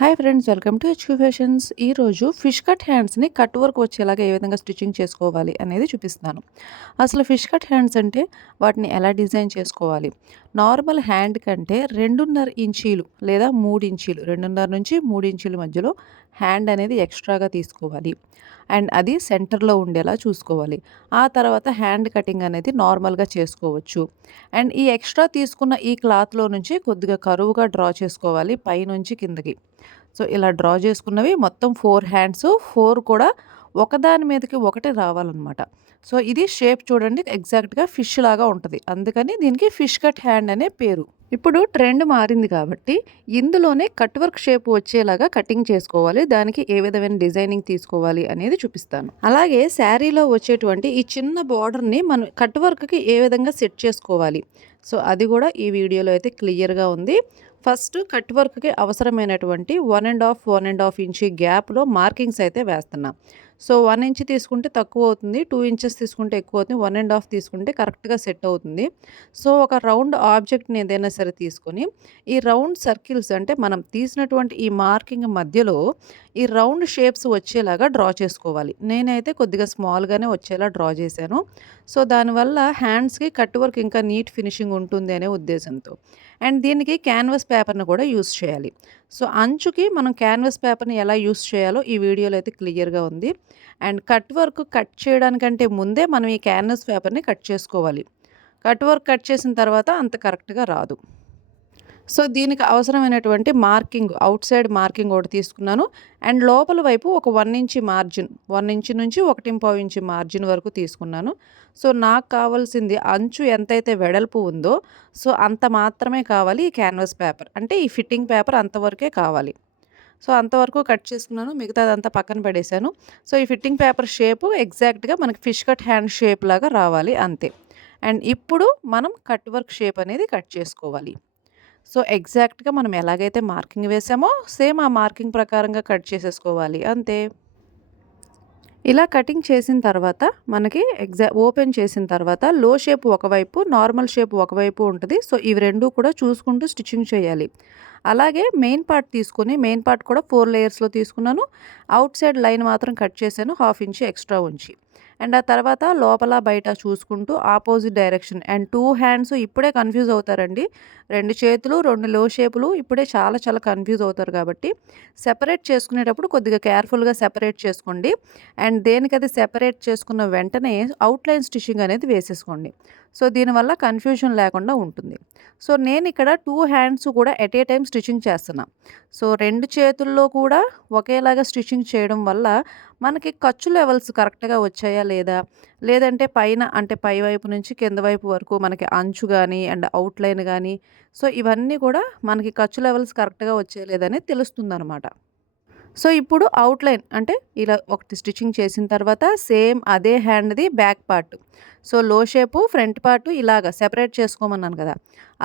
Hi friends welcome to HQ fashions ఈరోజు fish cut హ్యాండ్స్ని cut work వచ్చేలాగా ఏ విధంగా స్టిచ్చింగ్ చేసుకోవాలి అనేది చూపిస్తాను అసలు ఫిష్ కట్ హ్యాండ్స్ అంటే వాటిని ఎలా డిజైన్ చేసుకోవాలి? నార్మల్ హ్యాండ్ కంటే రెండున్నర ఇంచీలు లేదా మూడు ఇంచీలు రెండున్నర నుంచి మూడు ఇంచీల మధ్యలో హ్యాండ్ అనేది ఎక్స్ట్రాగా తీసుకోవాలి. అండ్ అది సెంటర్లో ఉండేలా చూసుకోవాలి. ఆ తర్వాత హ్యాండ్ కటింగ్ అనేది నార్మల్గా చేసుకోవచ్చు. అండ్ ఈ ఎక్స్ట్రా తీసుకున్న ఈ క్లాత్లో నుంచి కొద్దిగా కరువుగా డ్రా చేసుకోవాలి పైనుంచి కిందకి. సో ఇలా డ్రా చేసుకున్నవి మొత్తం ఫోర్ హ్యాండ్స్ ఫోర్ కూడా ఒకదాని మీదకి ఒకటి రావాలన్నమాట. సో ఇది షేప్ చూడండి ఎగ్జాక్ట్గా ఫిష్ లాగా ఉంటుంది. అందుకని దీనికి ఫిష్ కట్ హ్యాండ్ అనే పేరు. ఇప్పుడు ట్రెండ్ మారింది కాబట్టి ఇందులోనే కట్ వర్క్ షేప్ వచ్చేలాగా కటింగ్ చేసుకోవాలి. దానికి ఏ విధమైన డిజైనింగ్ తీసుకోవాలి అనేది చూపిస్తాను. అలాగే శారీలో వచ్చేటువంటి ఈ చిన్న బార్డర్ని మనం కట్ వర్క్కి ఏ విధంగా సెట్ చేసుకోవాలి. సో అది కూడా ఈ వీడియోలో అయితే క్లియర్గా ఉంది. ఫస్ట్ కట్ వర్క్కి అవసరమైనటువంటి one and half one and half inch గ్యాప్లో మార్కింగ్స్ అయితే వేస్తున్నాం. సో వన్ ఇంచ్ తీసుకుంటే తక్కువ అవుతుంది టూ ఇంచెస్ తీసుకుంటే ఎక్కువ అవుతుంది వన్ అండ్ హాఫ్ తీసుకుంటే కరెక్ట్గా సెట్ అవుతుంది సో ఒక రౌండ్ ఆబ్జెక్ట్ని ఏదైనా సరే తీసుకొని ఈ రౌండ్ సర్కిల్స్ అంటే మనం తీసినటువంటి ఈ మార్కింగ్ మధ్యలో ఈ రౌండ్ షేప్స్ వచ్చేలాగా డ్రా చేసుకోవాలి. నేనైతే కొద్దిగా స్మాల్గానే వచ్చేలా డ్రా చేశాను. సో దానివల్ల హ్యాండ్స్కి కట్ వర్క్ ఇంకా నీట్ ఫినిషింగ్ ఉంటుంది అనే ఉద్దేశంతో. అండ్ దీనికి క్యాన్వాస్ పేపర్ని కూడా యూస్ చేయాలి. సో అంచుకి మనం క్యాన్వాస్ పేపర్ని ఎలా యూస్ చేయాలో ఈ వీడియోలో అయితే క్లియర్గా ఉంది. అండ్ కట్ వర్క్ కట్ చేయడానికంటే ముందే మనం ఈ క్యాన్వాస్ పేపర్ని కట్ చేసుకోవాలి. కట్ వర్క్ కట్ చేసిన తర్వాత అంత కరెక్ట్గా రాదు. సో దీనికి అవసరమైనటువంటి మార్కింగ్ అవుట్ సైడ్ మార్కింగ్ ఒకటి తీసుకున్నాను. అండ్ లోపల వైపు ఒక one inch margin one inch నుంచి ఒకటి పావు ఇంచి మార్జిన్ వరకు తీసుకున్నాను. సో నాకు కావాల్సింది అంచు ఎంతైతే వెడల్పు ఉందో సో అంత మాత్రమే కావాలి ఈ క్యాన్వాస్ పేపర్. అంటే ఈ ఫిట్టింగ్ పేపర్ అంతవరకే కావాలి. సో అంతవరకు కట్ చేసుకున్నాను మిగతాదంతా పక్కన పడేశాను. సో ఈ ఫిట్టింగ్ పేపర్ షేపు ఎగ్జాక్ట్గా మనకి ఫిష్ కట్ హ్యాండ్ షేప్ లాగా రావాలి అంతే. అండ్ ఇప్పుడు మనం కట్ వర్క్ షేప్ అనేది కట్ చేసుకోవాలి. సో ఎగ్జాక్ట్గా మనం ఎలాగైతే మార్కింగ్ వేసామో సేమ్ ఆ మార్కింగ్ ప్రకారంగా కట్ చేసేసుకోవాలి. అంతే. ఇలా కటింగ్ చేసిన తర్వాత మనకి ఎగ్జా ఓపెన్ చేసిన తర్వాత లో షేప్ ఒకవైపు నార్మల్ షేప్ ఒకవైపు ఉంటుంది. సో ఇవి రెండు కూడా చూసుకుంటూ స్టిచ్చింగ్ చేయాలి. అలాగే మెయిన్ పార్ట్ తీసుకొని మెయిన్ పార్ట్ కూడా ఫోర్ లేయర్స్లో తీసుకున్నాను. అవుట్ సైడ్ లైన్ మాత్రం కట్ చేశాను హాఫ్ ఇంచ్ ఎక్స్ట్రా ఉంచి. అండ్ ఆ తర్వాత లోపల బయట చూసుకుంటూ opposite direction. And two hands ఇప్పుడే కన్ఫ్యూజ్ అవుతారండి. రెండు చేతులు రెండు లో షేపులు ఇప్పుడే చాలా చాలా కన్ఫ్యూజ్ అవుతారు కాబట్టి సెపరేట్ చేసుకునేటప్పుడు కొద్దిగా కేర్ఫుల్గా సెపరేట్ చేసుకోండి. అండ్ దేనికది సెపరేట్ చేసుకున్న వెంటనే అవుట్లైన్ స్టిచ్చింగ్ అనేది వేసేసుకోండి. సో దీనివల్ల కన్ఫ్యూజన్ లేకుండా ఉంటుంది. సో నేను ఇక్కడ టూ హ్యాండ్స్ కూడా ఎట్ ఏ టైం స్టిచ్చింగ్ చేస్తున్నా. సో రెండు చేతుల్లో కూడా ఒకేలాగా స్టిచ్చింగ్ చేయడం వల్ల మనకి ఖర్చు లెవెల్స్ కరెక్ట్గా వచ్చాయా లేదా? లేదంటే పైన అంటే పై వైపు నుంచి కింద వైపు వరకు మనకి అంచు కానీ అండ్ అవుట్లైన్ కానీ సో ఇవన్నీ కూడా మనకి ఖర్చు లెవెల్స్ కరెక్ట్గా వచ్చాయా లేదని తెలుస్తుంది అనమాట సో ఇప్పుడు అవుట్లైన్ అంటే ఇలా ఒకటి స్టిచ్చింగ్ చేసిన తర్వాత సేమ్ అదే హ్యాండ్ది బ్యాక్ పార్ట్. సో లో షేపు ఫ్రంట్ పార్ట్ ఇలాగ సెపరేట్ చేసుకోమన్నాను కదా.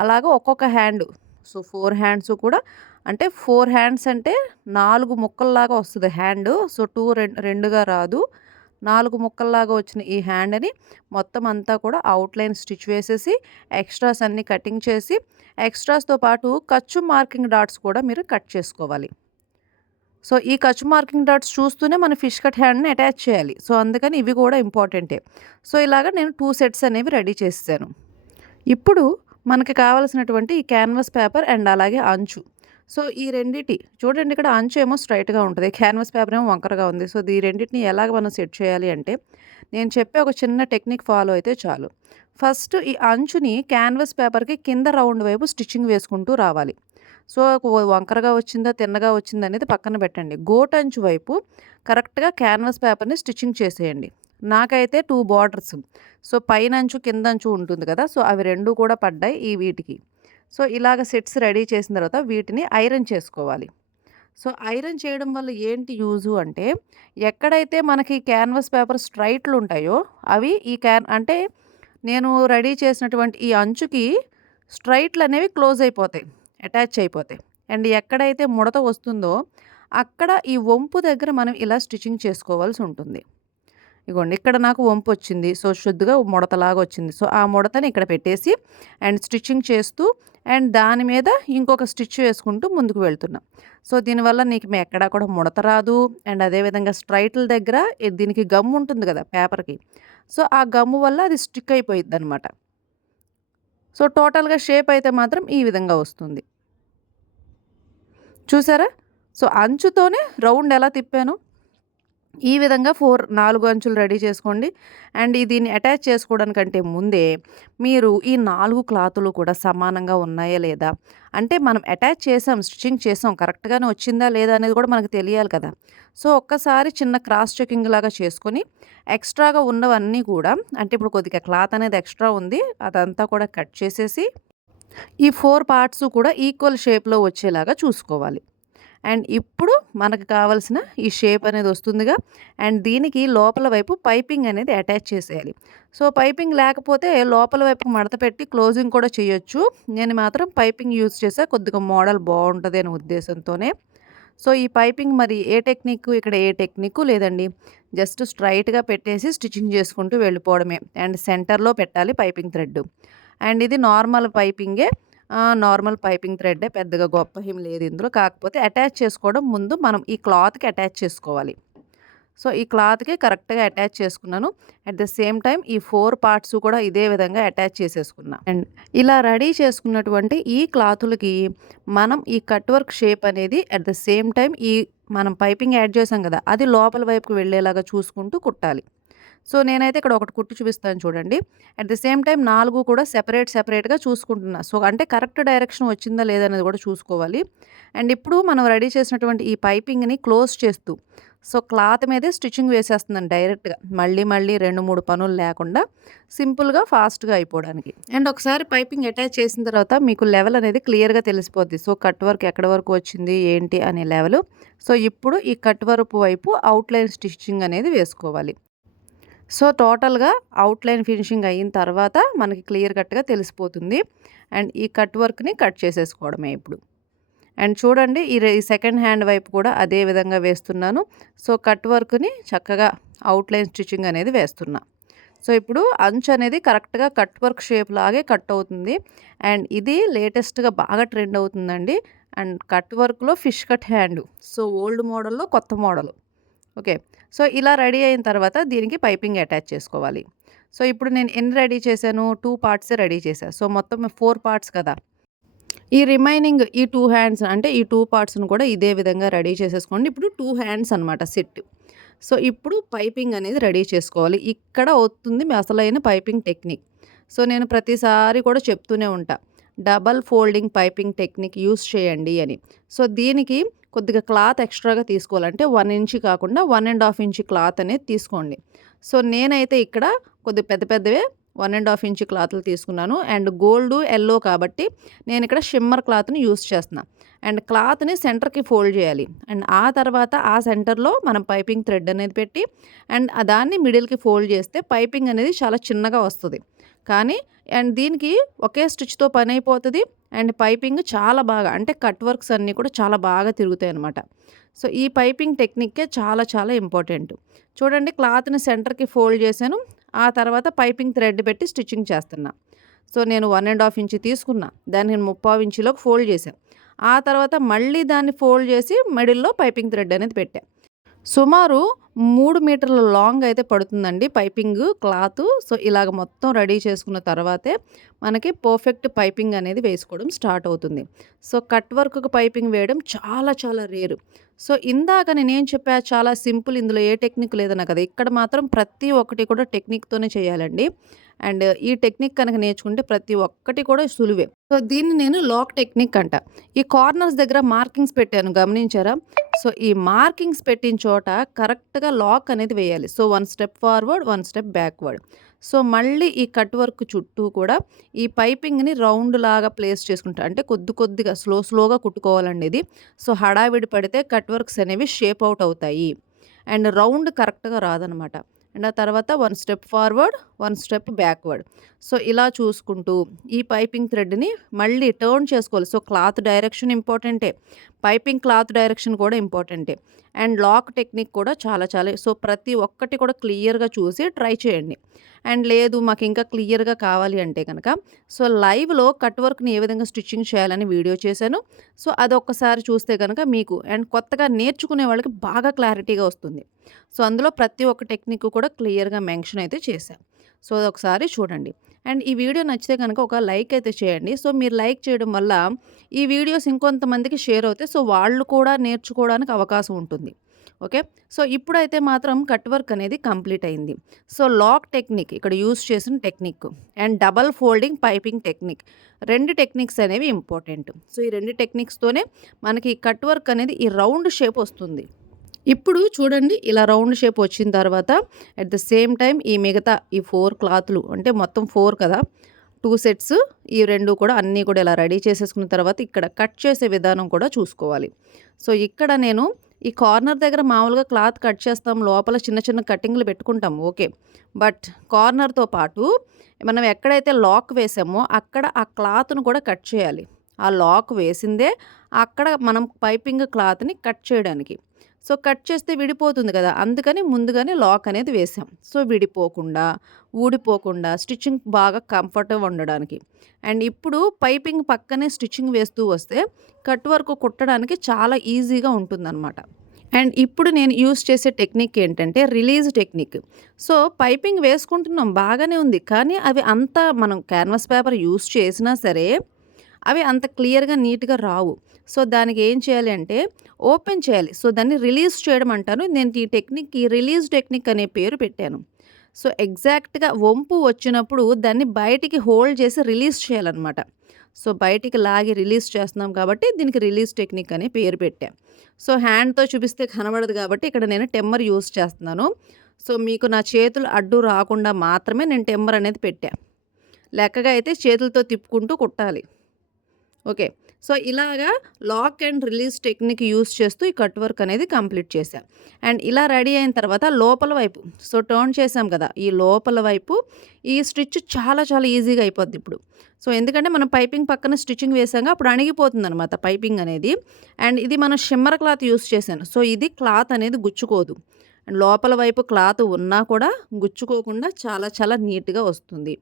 అలాగ ఒక్కొక్క హ్యాండ్ సో ఫోర్ హ్యాండ్స్ కూడా అంటే ఫోర్ హ్యాండ్స్ అంటే నాలుగు ముక్కల్లాగా వస్తుంది హ్యాండ్. సో టూ రెండుగా రాదు. నాలుగు ముక్కల్లాగా వచ్చిన ఈ హ్యాండ్ని మొత్తం అంతా కూడా అవుట్లైన్ స్టిచ్ వేసేసి ఎక్స్ట్రాస్ అన్నీ కటింగ్ చేసి ఎక్స్ట్రాస్తో పాటు ఖర్చు మార్కింగ్ డాట్స్ కూడా మీరు కట్ చేసుకోవాలి. సో ఈ ఖర్చు మార్కింగ్ డాట్స్ చూస్తూనే మన ఫిష్ కట్ హ్యాండ్ని అటాచ్ చేయాలి. సో అందుకని ఇవి కూడా ఇంపార్టెంటే. సో ఇలాగ నేను టూ సెట్స్ అనేవి రెడీ చేసాను ఇప్పుడు మనకి కావాల్సినటువంటి ఈ క్యాన్వాస్ పేపర్ అండ్ అలాగే అంచు. సో ఈ రెండిటి చూడండి ఇక్కడ అంచు ఏమో స్ట్రైట్గా ఉంటుంది క్యాన్వాస్ పేపర్ ఏమో వంకరగా ఉంది. సో ఈ రెండింటిని ఎలాగ మనం సెట్ చేయాలి అంటే నేను చెప్పే ఒక చిన్న టెక్నిక్ ఫాలో అయితే చాలు. ఫస్ట్ ఈ అంచుని క్యాన్వాస్ పేపర్కి కింద రౌండ్ వైపు స్టిచ్చింగ్ వేసుకుంటూ రావాలి. సో వంకరగా వచ్చిందా తిన్నగా వచ్చిందా అనేది పక్కన పెట్టండి. గోట్ అంచు వైపు కరెక్ట్గా క్యాన్వాస్ పేపర్ని స్టిచ్చింగ్ చేసేయండి. నాకైతే టూ బార్డర్స్. సో పైనంచు కిందంచు కింద అంచు ఉంటుంది కదా సో అవి రెండు కూడా పడ్డాయి ఈ వీటికి. సో ఇలాగ సెట్స్ రెడీ చేసిన తర్వాత వీటిని ఐరన్ చేసుకోవాలి. సో ఐరన్ చేయడం వల్ల ఏంటి యూజు అంటే ఎక్కడైతే మనకి క్యాన్వాస్ పేపర్ స్ట్రైట్లు ఉంటాయో అవి ఈ క్యాన్ అంటే నేను రెడీ చేసినటువంటి ఈ అంచుకి స్ట్రైట్లు అనేవి క్లోజ్ అయిపోతాయి అటాచ్ అయిపోతాయి. అండ్ ఎక్కడైతే ముడత వస్తుందో అక్కడ ఈ వంపు దగ్గర మనం ఇలా స్టిచ్చింగ్ చేసుకోవాల్సి ఉంటుంది. ఇగోండి ఇక్కడ నాకు వంపు వచ్చింది. సో శుద్ధిగా ముడతలాగా వచ్చింది. సో ఆ ముడతని ఇక్కడ పెట్టేసి అండ్ స్టిచ్చింగ్ చేస్తూ అండ్ దాని మీద ఇంకొక స్టిచ్ వేసుకుంటూ ముందుకు వెళ్తున్నాం. సో దీనివల్ల నీకు మీ ఎక్కడా కూడా ముడత రాదు. అండ్ అదేవిధంగా స్ట్రైట్ల దగ్గర దీనికి గమ్ ఉంటుంది కదా పేపర్కి. సో ఆ గమ్ము వల్ల అది స్టిక్ అయిపోయింది అనమాట సో టోటల్గా షేప్ అయితే మాత్రం ఈ విధంగా వస్తుంది. చూసారా? సో అంచుతోనే రౌండ్ ఎలా తిప్పాను? ఈ విధంగా ఫోర్ నాలుగు అంచులు రెడీ చేసుకోండి. అండ్ దీన్ని అటాచ్ చేసుకోవడానికంటే ముందే మీరు ఈ నాలుగు క్లాతులు కూడా సమానంగా ఉన్నాయా లేదా? అంటే మనం అటాచ్ చేసాం స్టిచ్చింగ్ చేసాం కరెక్ట్గానే వచ్చిందా లేదా అనేది కూడా మనకు తెలియాలి కదా. సో ఒక్కసారి చిన్న క్రాస్ చెకింగ్ లాగా చేసుకొని ఎక్స్ట్రాగా ఉన్నవన్నీ కూడా అంటే ఇప్పుడు కొద్దిగా క్లాత్ అనేది ఎక్స్ట్రా ఉంది అదంతా కూడా కట్ చేసేసి ఈ ఫోర్ పార్ట్స్ కూడా ఈక్వల్ షేప్లో వచ్చేలాగా చూసుకోవాలి. అండ్ ఇప్పుడు మనకు కావాల్సిన ఈ షేప్ అనేది వస్తుందిగా. అండ్ దీనికి లోపల వైపు పైపింగ్ అనేది అటాచ్ చేసేయాలి. సో పైపింగ్ లేకపోతే లోపల వైపు మడత పెట్టి క్లోజింగ్ కూడా చేయొచ్చు. నేను మాత్రం పైపింగ్ యూజ్ చేసే కొద్దిగా మోడల్ బాగుంటుంది అనే ఉద్దేశంతోనే. సో ఈ పైపింగ్ మరి ఏ టెక్నిక్ ఇక్కడ ఏ టెక్నిక్ లేదండి. జస్ట్ స్ట్రైట్గా పెట్టేసి స్టిచ్చింగ్ చేసుకుంటూ వెళ్ళిపోవడమే. అండ్ సెంటర్లో పెట్టాలి పైపింగ్ థ్రెడ్. అండ్ ఇది నార్మల్ పైపింగే. నార్మల్ పైపింగ్ థ్రెడ్డే పెద్దగా గొప్ప ఏం లేదు ఇందులో. కాకపోతే అటాచ్ చేసుకోవడం ముందు మనం ఈ క్లాత్కి అటాచ్ చేసుకోవాలి. సో ఈ క్లాత్కి కరెక్ట్గా అటాచ్ చేసుకున్నాను. అట్ ద సేమ్ టైం ఈ ఫోర్ పార్ట్స్ కూడా ఇదే విధంగా అటాచ్ చేసేసుకున్నా. అండ్ ఇలా రెడీ చేసుకున్నటువంటి ఈ క్లాతులకి మనం ఈ కట్ వర్క్ షేప్ అనేది అట్ ద సేమ్ టైం ఈ మనం పైపింగ్ యాడ్ చేసాం కదా అది లోపల వైపుకి వెళ్ళేలాగా చూసుకుంటూ కుట్టాలి. సో నేనైతే ఇక్కడ ఒకటి కుట్టు చూపిస్తాను చూడండి. అట్ ది సేమ్ టైం నాలుగు కూడా సెపరేట్ సెపరేట్గా చూసుకుంటున్నా. సో అంటే కరెక్ట్ డైరెక్షన్ వచ్చిందా లేదా అనేది కూడా చూసుకోవాలి. అండ్ ఇప్పుడు మనం రెడీ చేసినటువంటి ఈ పైపింగ్ని క్లోజ్ చేస్తూ సో క్లాత్ మీదే స్టిచ్చింగ్ వేసేస్తున్నాను డైరెక్ట్గా. మళ్ళీ మళ్ళీ రెండు మూడు పనులు లేకుండా సింపుల్గా ఫాస్ట్గా అయిపోవడానికి. అండ్ ఒకసారి పైపింగ్ అటాచ్ చేసిన తర్వాత మీకు లెవెల్ అనేది క్లియర్గా తెలిసిపోద్ది. సో కట్ వర్క్ ఎక్కడ వరకు వచ్చింది ఏంటి అనే లెవెల్. సో ఇప్పుడు ఈ కట్ వర్క్ వైపు అవుట్లైన్ స్టిచ్చింగ్ అనేది వేసుకోవాలి. సో టోటల్గా అవుట్లైన్ ఫినిషింగ్ అయిన తర్వాత మనకి క్లియర్ కట్గా తెలిసిపోతుంది. అండ్ ఈ కట్ వర్క్ని కట్ చేసేసుకోవడమే ఇప్పుడు. అండ్ చూడండి ఈ సెకండ్ హ్యాండ్ వైపు కూడా అదే విధంగా వేస్తున్నాను. సో కట్ వర్క్ని చక్కగా అవుట్లైన్ స్టిచ్చింగ్ అనేది వేస్తున్నా. సో ఇప్పుడు అంచు అనేది కరెక్ట్గా కట్ వర్క్ షేప్ లాగే కట్ అవుతుంది. అండ్ ఇది లేటెస్ట్గా బాగా ట్రెండ్ అవుతుందండి. అండ్ కట్ వర్క్లో fish cut hand. So old మోడల్లో కొత్త మోడల్. ఓకే. సో ఇలా రెడీ అయిన తర్వాత దీనికి పైపింగ్ అటాచ్ చేసుకోవాలి. సో ఇప్పుడు నేను ఎన్ని రెడీ చేశాను? టూ పార్ట్స్ రెడీ చేశాను సో మొత్తం ఫోర్ పార్ట్స్ కదా. ఈ రిమైనింగ్ ఈ టూ హ్యాండ్స్ అంటే ఈ టూ పార్ట్స్ను కూడా ఇదే విధంగా రెడీ చేసేసుకోండి. ఇప్పుడు టూ హ్యాండ్స్ అనమాట సెట్. సో ఇప్పుడు పైపింగ్ అనేది రెడీ చేసుకోవాలి. ఇక్కడ అవుతుంది మీ అసలైన పైపింగ్ టెక్నిక్. సో నేను ప్రతిసారి కూడా చెప్తూనే ఉంటా. Double folding piping technique use చేయండి అని. సో దీనికి కొద్దిగా క్లాత్ ఎక్స్ట్రాగా తీసుకోవాలంటే వన్ ఇంచ్ కాకుండా one and half inch cloth అనేది తీసుకోండి. సో నేనైతే ఇక్కడ కొద్దిగా పెద్ద పెద్దవే వన్ అండ్ హాఫ్ ఇంచ్ క్లాత్లు తీసుకున్నాను. అండ్ గోల్డ్ ఎల్లో కాబట్టి నేను ఇక్కడ షిమ్మర్ క్లాత్ని యూస్ చేస్తున్నా. అండ్ క్లాత్ని సెంటర్కి ఫోల్డ్ చేయాలి. అండ్ ఆ తర్వాత ఆ సెంటర్లో మనం పైపింగ్ థ్రెడ్ అనేది పెట్టి అండ్ ఆ దాన్ని మిడిల్కి ఫోల్డ్ చేస్తే పైపింగ్ అనేది చాలా చిన్నగా వస్తుంది. కానీ అండ్ దీనికి ఒకే స్టిచ్తో పని అయిపోతుంది. అండ్ పైపింగ్ చాలా బాగా అంటే కట్ వర్క్స్ అన్నీ కూడా చాలా బాగా తిరుగుతాయి అన్నమాట. సో ఈ పైపింగ్ టెక్నిక్కే చాలా చాలా ఇంపార్టెంట్. చూడండి క్లాత్ని సెంటర్కి ఫోల్డ్ చేశాను. ఆ తర్వాత పైపింగ్ థ్రెడ్ పెట్టి స్టిచ్చింగ్ చేస్తున్నా. సో నేను వన్ అండ్ హాఫ్ ఇంచ్ తీసుకున్నా. దాన్ని నేను ముప్పావు ఇంచులోకి ఫోల్డ్ చేశాను ఆ తర్వాత మళ్ళీ దాన్ని ఫోల్డ్ చేసి మిడిల్లో పైపింగ్ థ్రెడ్ అనేది పెట్టాను సుమారు మూడు మీటర్ల లాంగ్ అయితే పడుతుందండి పైపింగ్ క్లాత్. సో ఇలాగ మొత్తం రెడీ చేసుకున్న తర్వాతే మనకి పర్ఫెక్ట్ పైపింగ్ అనేది వేసుకోవడం స్టార్ట్ అవుతుంది. సో కట్ వర్క్కి పైపింగ్ వేయడం చాలా చాలా రేరు. సో ఇందాక నేనేం చెప్పా చాలా సింపుల్ ఇందులో ఏ టెక్నిక్ లేదన్నా కదా ఇక్కడ మాత్రం ప్రతి ఒక్కటి కూడా టెక్నిక్తోనే చేయాలండి. అండ్ ఈ టెక్నిక్ కనుక నేర్చుకుంటే ప్రతి ఒక్కటి కూడా సులువే. సో దీన్ని నేను లాక్ టెక్నిక్ అంట. ఈ కార్నర్స్ దగ్గర మార్కింగ్స్ పెట్టాను గమనించారా? సో ఈ మార్కింగ్స్ పెట్టిన చోట కరెక్ట్గా లాక్ అనేది వేయాలి. So one step forward one step backward. So మళ్ళీ ఈ కట్ వర్క్ చుట్టూ కూడా ఈ పైపింగ్ని రౌండ్ లాగా ప్లేస్ చేసుకుంటా అంటే కొద్ది కొద్దిగా స్లో స్లోగా కుట్టుకోవాలండి ఇది సో హడావిడి పడితే కట్ వర్క్స్ అనేవి షేప్ అవుట్ అవుతాయి. అండ్ రౌండ్ కరెక్ట్గా రాదనమాట. అండ్ ఆ తర్వాత one step forward one step backward. So ఇలా చూసుకుంటూ ఈ పైపింగ్ థ్రెడ్ని మళ్ళీ టర్న్ చేసుకోవాలి. సో క్లాత్ డైరెక్షన్ ఇంపార్టెంటే. పైపింగ్ క్లాత్ డైరెక్షన్ కూడా ఇంపార్టెంటే. అండ్ లాక్ టెక్నిక్ కూడా చాలా చాలా. సో ప్రతి ఒక్కటి కూడా క్లియర్గా చూసి ట్రై చేయండి. అండ్ లేదు మాకు ఇంకా క్లియర్గా కావాలి అంటే కనుక సో లైవ్లో కట్ వర్క్ని ఏ విధంగా స్టిచ్చింగ్ చేయాలని వీడియో చేశాను. సో అదొక్కసారి చూస్తే కనుక మీకు అండ్ కొత్తగా నేర్చుకునే వాళ్ళకి బాగా క్లారిటీగా వస్తుంది. సో అందులో ప్రతి ఒక్క టెక్నిక్ కూడా క్లియర్గా మెన్షన్ అయితే చేశాను సో ఒకసారి చూడండి. అండ్ ఈ వీడియో నచ్చితే కనుక ఒక లైక్ అయితే చేయండి. సో మీరు లైక్ చేయడం వల్ల ఈ వీడియోస్ ఇంకొంతమందికి షేర్ అవుతాయి సో వాళ్ళు కూడా నేర్చుకోవడానికి అవకాశం ఉంటుంది. ఓకే? సో ఇప్పుడైతే మాత్రం కట్ వర్క్ అనేది కంప్లీట్ అయింది. సో లాక్ టెక్నిక్ ఇక్కడ యూస్ చేసిన technique and double folding piping technique రెండు టెక్నిక్స్ అనేవి ఇంపార్టెంట్. సో ఈ రెండు టెక్నిక్స్తోనే మనకి కట్ వర్క్ అనేది ఈ రౌండ్ షేప్ వస్తుంది. ఇప్పుడు చూడండి ఇలా రౌండ్ షేప్ వచ్చిన తర్వాత అట్ ద సేమ్ టైం ఈ మిగతా ఈ ఫోర్ క్లాత్లు అంటే మొత్తం ఫోర్ కదా టూ సెట్స్ ఈ రెండు కూడా అన్నీ కూడా ఇలా రెడీ చేసేసుకున్న తర్వాత ఇక్కడ కట్ చేసే విధానం కూడా చూసుకోవాలి. సో ఇక్కడ నేను ఈ కార్నర్ దగ్గర మామూలుగా క్లాత్ కట్ చేస్తాం లోపల చిన్న చిన్న కటింగ్లు పెట్టుకుంటాం ఓకే. బట్ కార్నర్తో పాటు మనం ఎక్కడైతే లాక్ వేసామో అక్కడ ఆ క్లాత్ను కూడా కట్ చేయాలి. ఆ లాక్ వేసిందే అక్కడ మనం పైపింగ్ క్లాత్ని కట్ చేయడానికి. సో కట్ చేస్తే విడిపోతుంది కదా! అందుకని ముందుగానే లాక్ అనేది వేసాం. సో విడిపోకుండా ఊడిపోకుండా స్టిచ్చింగ్ బాగా కంఫర్ట్గా ఉండడానికి. అండ్ ఇప్పుడు పైపింగ్ పక్కనే స్టిచ్చింగ్ వేస్తూ వస్తే కట్ వర్క్ కుట్టడానికి చాలా ఈజీగా ఉంటుందన్నమాట. అండ్ ఇప్పుడు నేను యూస్ చేసే టెక్నిక్ ఏంటంటే రిలీజ్ టెక్నిక్. సో పైపింగ్ వేసుకుంటున్నాం బాగానే ఉంది. కానీ అవి అంతా మనం క్యాన్వాస్ పేపర్ యూస్ చేసినా సరే అవి అంత క్లియర్గా నీట్గా రావు. సో దానికి ఏం చేయాలి అంటే ఓపెన్ చేయాలి. సో దాన్ని రిలీజ్ చేయడం అంటాను. నేను ఈ టెక్నిక్ ఈ రిలీజ్ టెక్నిక్ అనే పేరు పెట్టాను. సో ఎగ్జాక్ట్గా వంపు వచ్చినప్పుడు దాన్ని బయటికి హోల్డ్ చేసి రిలీజ్ చేయాలన్నమాట. సో బయటికి లాగి రిలీజ్ చేస్తున్నాం కాబట్టి దీనికి రిలీజ్ టెక్నిక్ అనే పేరు పెట్టా. సో హ్యాండ్తో చూపిస్తే కనబడదు కాబట్టి ఇక్కడ నేను టెమ్మర్ యూస్ చేస్తున్నాను. సో మీకు నా చేతులు అడ్డు రాకుండా మాత్రమే నేను టెమ్మర్ అనేది పెట్టా. లెక్కగా అయితే చేతులతో తిప్పుకుంటూ కుట్టాలి. ఓకే. సో ఇలాగా lock and release technique use చేస్తూ ఈ కట్ వర్క్ అనేది కంప్లీట్ చేశాం. అండ్ ఇలా రెడీ అయిన తర్వాత లోపల వైపు సో టర్న్ చేసాం కదా ఈ లోపల వైపు ఈ స్టిచ్ చాలా చాలా ఈజీగా అయిపోద్ది ఇప్పుడు. సో ఎందుకంటే మనం పైపింగ్ పక్కన స్టిచ్చింగ్ వేసాక అప్పుడు అణిగిపోతుంది అనమాట పైపింగ్ అనేది. అండ్ ఇది మనం షిమ్మర్ క్లాత్ యూస్ చేశాను. సో ఇది క్లాత్ అనేది గుచ్చుకోదు. అండ్ లోపల వైపు క్లాత్ ఉన్నా కూడా గుచ్చుకోకుండా చాలా చాలా నీట్గా వస్తుంది.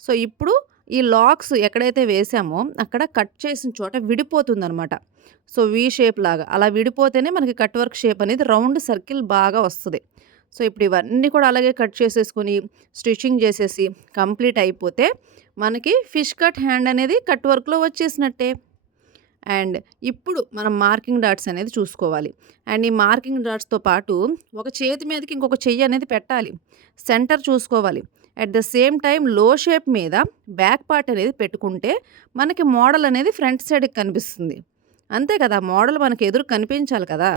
సో ఇప్పుడు ఈ లాక్స్ ఎక్కడైతే వేసామో అక్కడ కట్ చేసిన చోట విడిపోతుంది అనమాట సో వీ షేప్ లాగా. అలా విడిపోతేనే మనకి కట్ వర్క్ షేప్ అనేది రౌండ్ సర్కిల్ బాగా వస్తుంది. సో ఇప్పుడు ఇవన్నీ కూడా అలాగే కట్ చేసేసుకొని స్టిచ్చింగ్ చేసేసి కంప్లీట్ అయిపోతే మనకి ఫిష్ కట్ హ్యాండ్ అనేది కట్ వర్క్లో వచ్చేసినట్టే. అండ్ ఇప్పుడు మనం మార్కింగ్ డాట్స్ అనేది చూసుకోవాలి. అండ్ ఈ మార్కింగ్ డాట్స్తో పాటు ఒక చేతి మీదకి ఇంకొక చెయ్యి అనేది పెట్టాలి. సెంటర్ చూసుకోవాలి. అట్ ద సేమ్ టైం లో షేప్ మీద బ్యాక్ పార్ట్ అనేది పెట్టుకుంటే మనకి మోడల్ అనేది ఫ్రంట్ సైడ్కి కనిపిస్తుంది. అంతే కదా మోడల్ మనకి ఎదురు కనిపించాలి కదా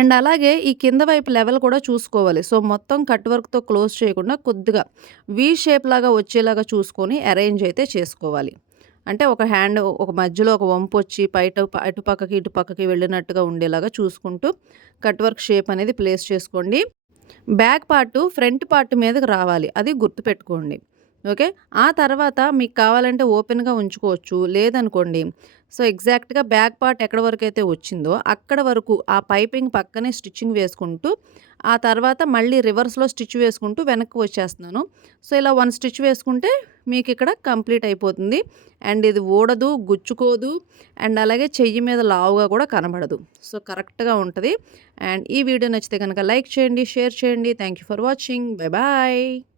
అండ్ అలాగే ఈ కింద వైపు లెవెల్ కూడా చూసుకోవాలి. సో మొత్తం కట్ వర్క్తో క్లోజ్ చేయకుండా కొద్దిగా వీ షేప్ లాగా వచ్చేలాగా చూసుకొని అరేంజ్ అయితే చేసుకోవాలి. అంటే ఒక హ్యాండ్ ఒక మధ్యలో ఒక వంపు వచ్చి పైట అటుపక్కకి ఇటుపక్కకి ఇటు పక్కకి వెళ్ళినట్టుగా ఉండేలాగా చూసుకుంటూ కట్ వర్క్ షేప్ అనేది ప్లేస్ చేసుకోండి. బ్యాక్ పార్ట్ ఫ్రంట్ పార్ట్ మీదకి రావాలి. అది గుర్తుపెట్టుకోండి. ఓకే? ఆ తర్వాత మీకు కావాలంటే ఓపెన్గా ఉంచుకోవచ్చు. లేదనుకోండి. సో ఎగ్జాక్ట్గా బ్యాక్ పార్ట్ ఎక్కడ వరకు అయితే వచ్చిందో అక్కడ వరకు ఆ పైపింగ్ పక్కనే స్టిచ్చింగ్ వేసుకుంటూ ఆ తర్వాత మళ్ళీ రివర్స్లో స్టిచ్ వేసుకుంటూ వెనక్కి వచ్చేస్తున్నాను. సో ఇలా వన్ స్టిచ్ వేసుకుంటే మీకు ఇక్కడ కంప్లీట్ అయిపోతుంది. అండ్ ఇది ఊడదు గుచ్చుకోదు అండ్ అలాగే చెయ్యి మీద లావుగా కూడా కనబడదు. సో కరెక్ట్గా ఉంటుంది. అండ్ ఈ వీడియో నచ్చితే కనుక లైక్ చేయండి షేర్ చేయండి. Thank you for watching. Bye bye.